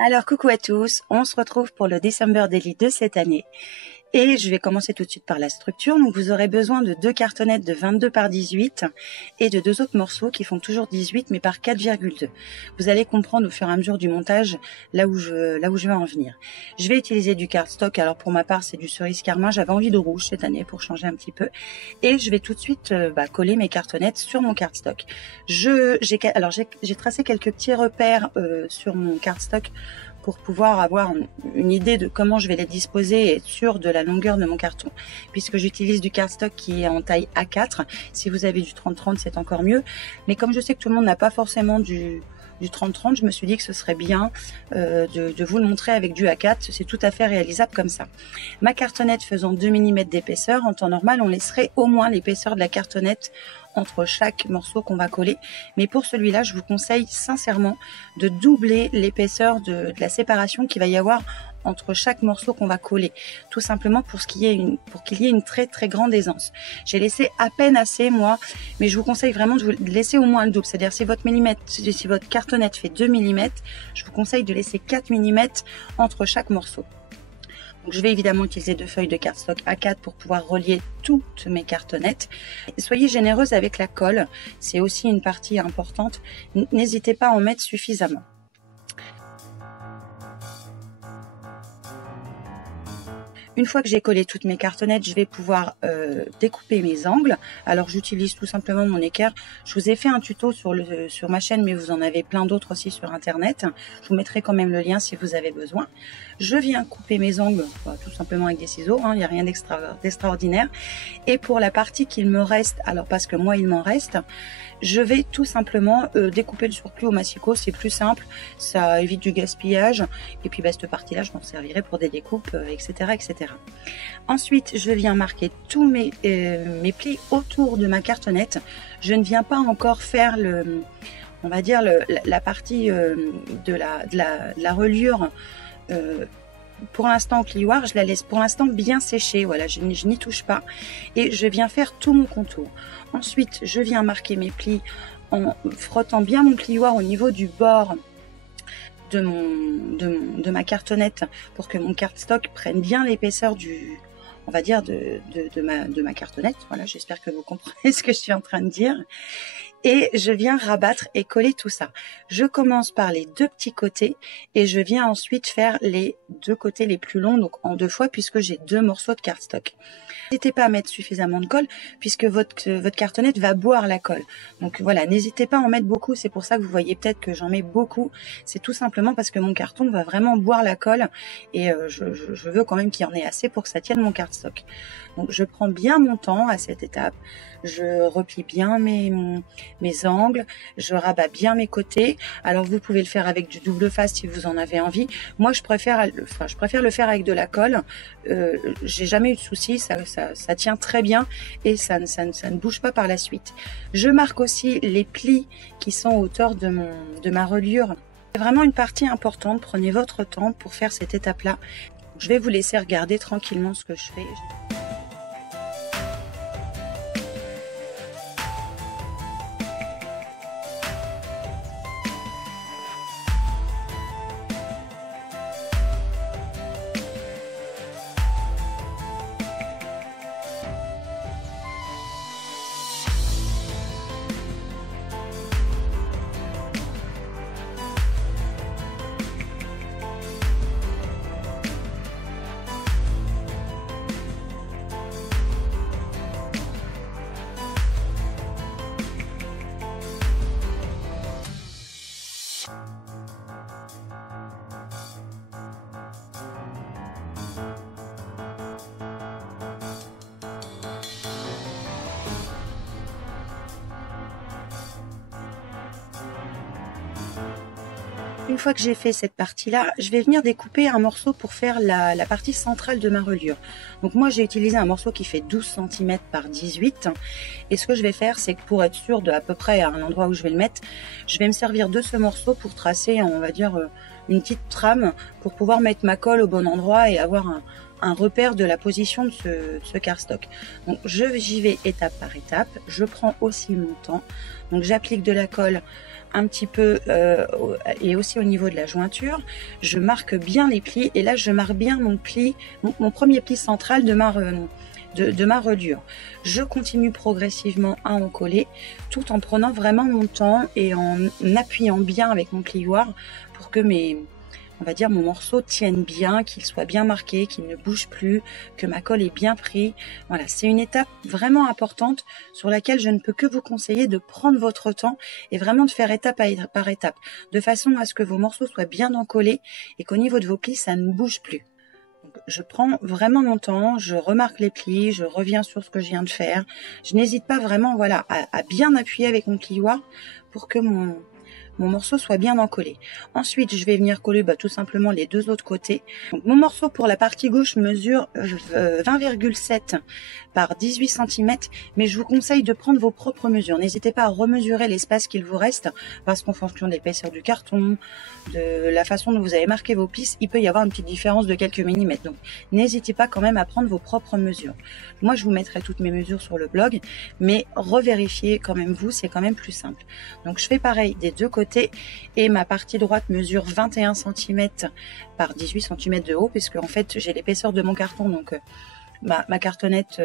Alors coucou à tous, on se retrouve pour le December Daily de cette année. Et je vais commencer tout de suite par la structure. Donc vous aurez besoin de 2 cartonnettes de 22 par 18 et de 2 autres morceaux qui font toujours 18 mais par 4,2. Vous allez comprendre au fur et à mesure du montage là où je vais en venir. Je vais utiliser du cardstock. Alors pour ma part c'est du cerise carmin. J'avais envie de rouge cette année pour changer un petit peu. Et je vais tout de suite coller mes cartonnettes sur mon cardstock. J'ai tracé quelques petits repères sur mon cardstock pour pouvoir avoir une idée de comment je vais les disposer et être sûre de la longueur de mon carton. Puisque j'utilise du cardstock qui est en taille A4. Si vous avez du 30-30, c'est encore mieux. Mais comme je sais que tout le monde n'a pas forcément du 30-30, je me suis dit que ce serait bien de vous le montrer avec du A4. C'est tout à fait réalisable comme ça. Ma cartonnette faisant 2 mm d'épaisseur, en temps normal, on laisserait au moins l'épaisseur de la cartonnette entre chaque morceau qu'on va coller. Mais pour celui-là, je vous conseille sincèrement de doubler l'épaisseur de la séparation qu'il va y avoir entre chaque morceau qu'on va coller, tout simplement pour qu'il y ait une très très grande aisance. J'ai laissé à peine assez moi, mais je vous conseille vraiment de vous laisser au moins le double, c'est-à-dire si votre cartonnette fait 2 mm, je vous conseille de laisser 4 mm entre chaque morceau. Donc, je vais évidemment utiliser 2 feuilles de cardstock A4 pour pouvoir relier toutes mes cartonnettes. Soyez généreuse avec la colle, c'est aussi une partie importante, n'hésitez pas à en mettre suffisamment. Une fois que j'ai collé toutes mes cartonnettes, je vais pouvoir découper mes angles. Alors j'utilise tout simplement mon équerre. Je vous ai fait un tuto sur ma chaîne, mais vous en avez plein d'autres aussi sur internet. Je vous mettrai quand même le lien si vous avez besoin. Je viens couper mes angles tout simplement avec des ciseaux, il n'y a rien d'extraordinaire. Et pour la partie qu'il me reste, alors parce que moi il m'en reste, je vais tout simplement découper le surplus au massicot, c'est plus simple, ça évite du gaspillage, et puis cette partie-là, je m'en servirai pour des découpes, etc., etc. Ensuite, je viens marquer tous mes plis autour de ma cartonnette. Je ne viens pas encore faire la partie de la reliure. Pour l'instant au plioir, je la laisse pour l'instant bien sécher, voilà, je n'y touche pas et je viens faire tout mon contour. Ensuite, je viens marquer mes plis en frottant bien mon plioir au niveau du bord de ma cartonnette pour que mon cardstock prenne bien l'épaisseur de ma cartonnette. Voilà, j'espère que vous comprenez ce que je suis en train de dire. Et je viens rabattre et coller tout ça. Je commence par les 2 petits côtés et je viens ensuite faire les 2 côtés les plus longs, donc en 2 fois puisque j'ai 2 morceaux de cardstock. N'hésitez pas à mettre suffisamment de colle puisque votre cartonnette va boire la colle. Donc voilà, n'hésitez pas à en mettre beaucoup, c'est pour ça que vous voyez peut-être que j'en mets beaucoup. C'est tout simplement parce que mon carton va vraiment boire la colle et je veux quand même qu'il y en ait assez pour que ça tienne mon cardstock. Donc je prends bien mon temps à cette étape, je replie bien mes angles, je rabats bien mes côtés. Alors vous pouvez le faire avec du double face si vous en avez envie. Moi je préfère le faire avec de la colle. J'ai jamais eu de soucis, ça tient très bien et ça ne bouge pas par la suite. Je marque aussi les plis qui sont à hauteur de ma reliure. C'est vraiment une partie importante, prenez votre temps pour faire cette étape-là. Je vais vous laisser regarder tranquillement ce que je fais. Une fois que j'ai fait cette partie-là, je vais venir découper un morceau pour faire la partie centrale de ma reliure. Donc moi, j'ai utilisé un morceau qui fait 12 cm par 18. Et ce que je vais faire, c'est que pour être sûr de à peu près à un endroit où je vais le mettre, je vais me servir de ce morceau pour tracer, on va dire, une petite trame pour pouvoir mettre ma colle au bon endroit et avoir un repère de la position de ce cardstock. Donc j'y vais étape par étape, je prends aussi mon temps. Donc j'applique de la colle un petit peu et aussi au niveau de la jointure, je marque bien les plis et là je marque bien mon pli, mon premier pli central de ma reliure. Je continue progressivement à en coller tout en prenant vraiment mon temps et en appuyant bien avec mon plioir pour que on va dire mon morceau tienne bien, qu'il soit bien marqué, qu'il ne bouge plus, que ma colle est bien prise. Voilà, c'est une étape vraiment importante sur laquelle je ne peux que vous conseiller de prendre votre temps et vraiment de faire étape par étape, de façon à ce que vos morceaux soient bien encollés et qu'au niveau de vos plis, ça ne bouge plus. Donc, je prends vraiment mon temps, je remarque les plis, je reviens sur ce que je viens de faire. Je n'hésite pas vraiment voilà, à bien appuyer avec mon plioir pour que mon morceau soit bien encollé. Ensuite, je vais venir coller tout simplement les deux autres côtés. Donc, mon morceau pour la partie gauche mesure 20,7 par 18 cm, mais je vous conseille de prendre vos propres mesures. N'hésitez pas à remesurer l'espace qu'il vous reste, parce qu'en fonction de l'épaisseur du carton, de la façon dont vous avez marqué vos plis, il peut y avoir une petite différence de quelques millimètres. Donc, n'hésitez pas quand même à prendre vos propres mesures. Moi, je vous mettrai toutes mes mesures sur le blog, mais revérifiez quand même vous, c'est quand même plus simple. Donc, je fais pareil des deux côtés. Et ma partie droite mesure 21 cm par 18 cm de haut, puisque en fait j'ai l'épaisseur de mon carton, donc ma cartonnette,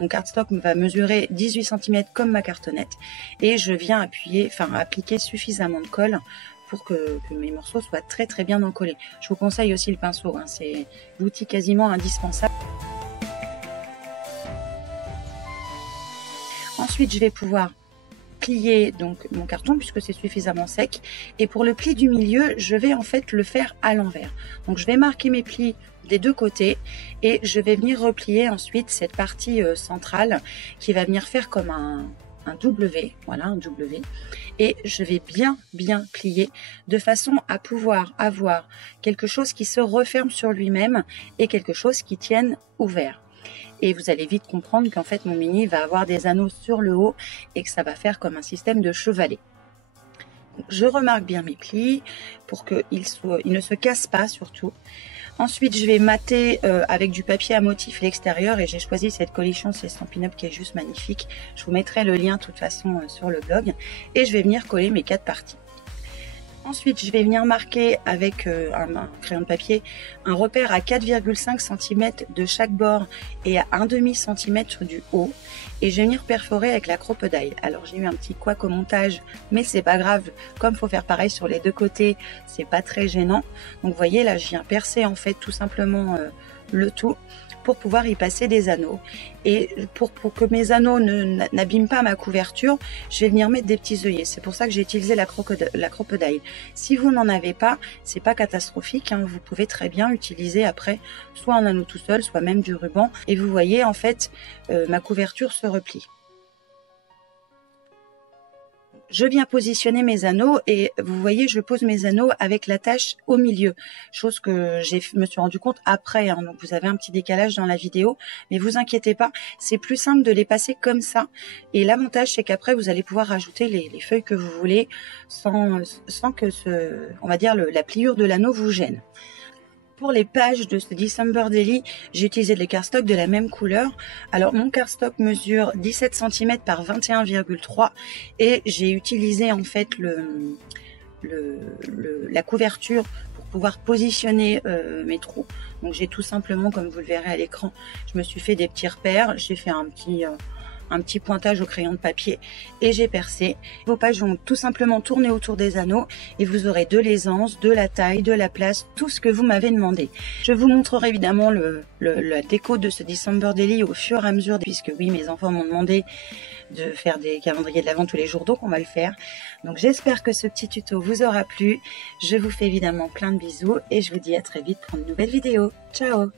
mon cardstock va mesurer 18 cm comme ma cartonnette, et je viens appliquer suffisamment de colle pour que mes morceaux soient très très bien encollés. Je vous conseille aussi le pinceau, hein, c'est l'outil quasiment indispensable. Ensuite, je vais pouvoir plier donc mon carton puisque c'est suffisamment sec, et pour le pli du milieu je vais en fait le faire à l'envers. Donc je vais marquer mes plis des deux côtés et je vais venir replier ensuite cette partie centrale qui va venir faire comme un W, voilà, un W, et je vais bien plier de façon à pouvoir avoir quelque chose qui se referme sur lui-même et quelque chose qui tienne ouvert. Et vous allez vite comprendre qu'en fait mon mini va avoir des anneaux sur le haut et que ça va faire comme un système de chevalet. Donc, je remarque bien mes plis pour qu'ils ne se cassent pas surtout. Ensuite je vais mater avec du papier à motif l'extérieur, et j'ai choisi cette colichon, c'est Stampin' Up, qui est juste magnifique. Je vous mettrai le lien de toute façon sur le blog, et je vais venir coller mes 4 parties. Ensuite, je vais venir marquer avec un crayon de papier un repère à 4,5 cm de chaque bord et à 1,5 cm du haut. Et je vais venir perforer avec la crocodile. Alors j'ai eu un petit couac au montage, mais c'est pas grave. Comme il faut faire pareil sur les deux côtés, c'est pas très gênant. Donc vous voyez là, je viens percer en fait tout simplement le tout pour pouvoir y passer des anneaux. Et pour que mes anneaux n'abîment pas ma couverture, je vais venir mettre des petits œillets. C'est pour ça que j'ai utilisé la crocodile. Si vous n'en avez pas, c'est pas catastrophique, hein. Vous pouvez très bien utiliser après soit un anneau tout seul, soit même du ruban. Et vous voyez en fait ma couverture se replie. Je viens positionner mes anneaux et vous voyez, je pose mes anneaux avec l'attache au milieu, chose que me suis rendu compte après, hein, donc vous avez un petit décalage dans la vidéo, mais vous inquiétez pas, c'est plus simple de les passer comme ça, et l'avantage c'est qu'après vous allez pouvoir rajouter les feuilles que vous voulez sans que on va dire la pliure de l'anneau vous gêne. Pour les pages de ce December Daily, j'ai utilisé des cardstocks de la même couleur. Alors mon cardstock mesure 17 cm par 21,3 et j'ai utilisé en fait la couverture pour pouvoir positionner mes trous. Donc j'ai tout simplement, comme vous le verrez à l'écran, je me suis fait des petits repères, j'ai fait un petit pointage au crayon de papier et j'ai percé. Vos pages vont tout simplement tourner autour des anneaux et vous aurez de l'aisance, de la taille, de la place, tout ce que vous m'avez demandé. Je vous montrerai évidemment la déco de ce December Daily au fur et à mesure, puisque oui, mes enfants m'ont demandé de faire des calendriers de l'Avent tous les jours, donc on va le faire. Donc j'espère que ce petit tuto vous aura plu. Je vous fais évidemment plein de bisous et je vous dis à très vite pour une nouvelle vidéo. Ciao!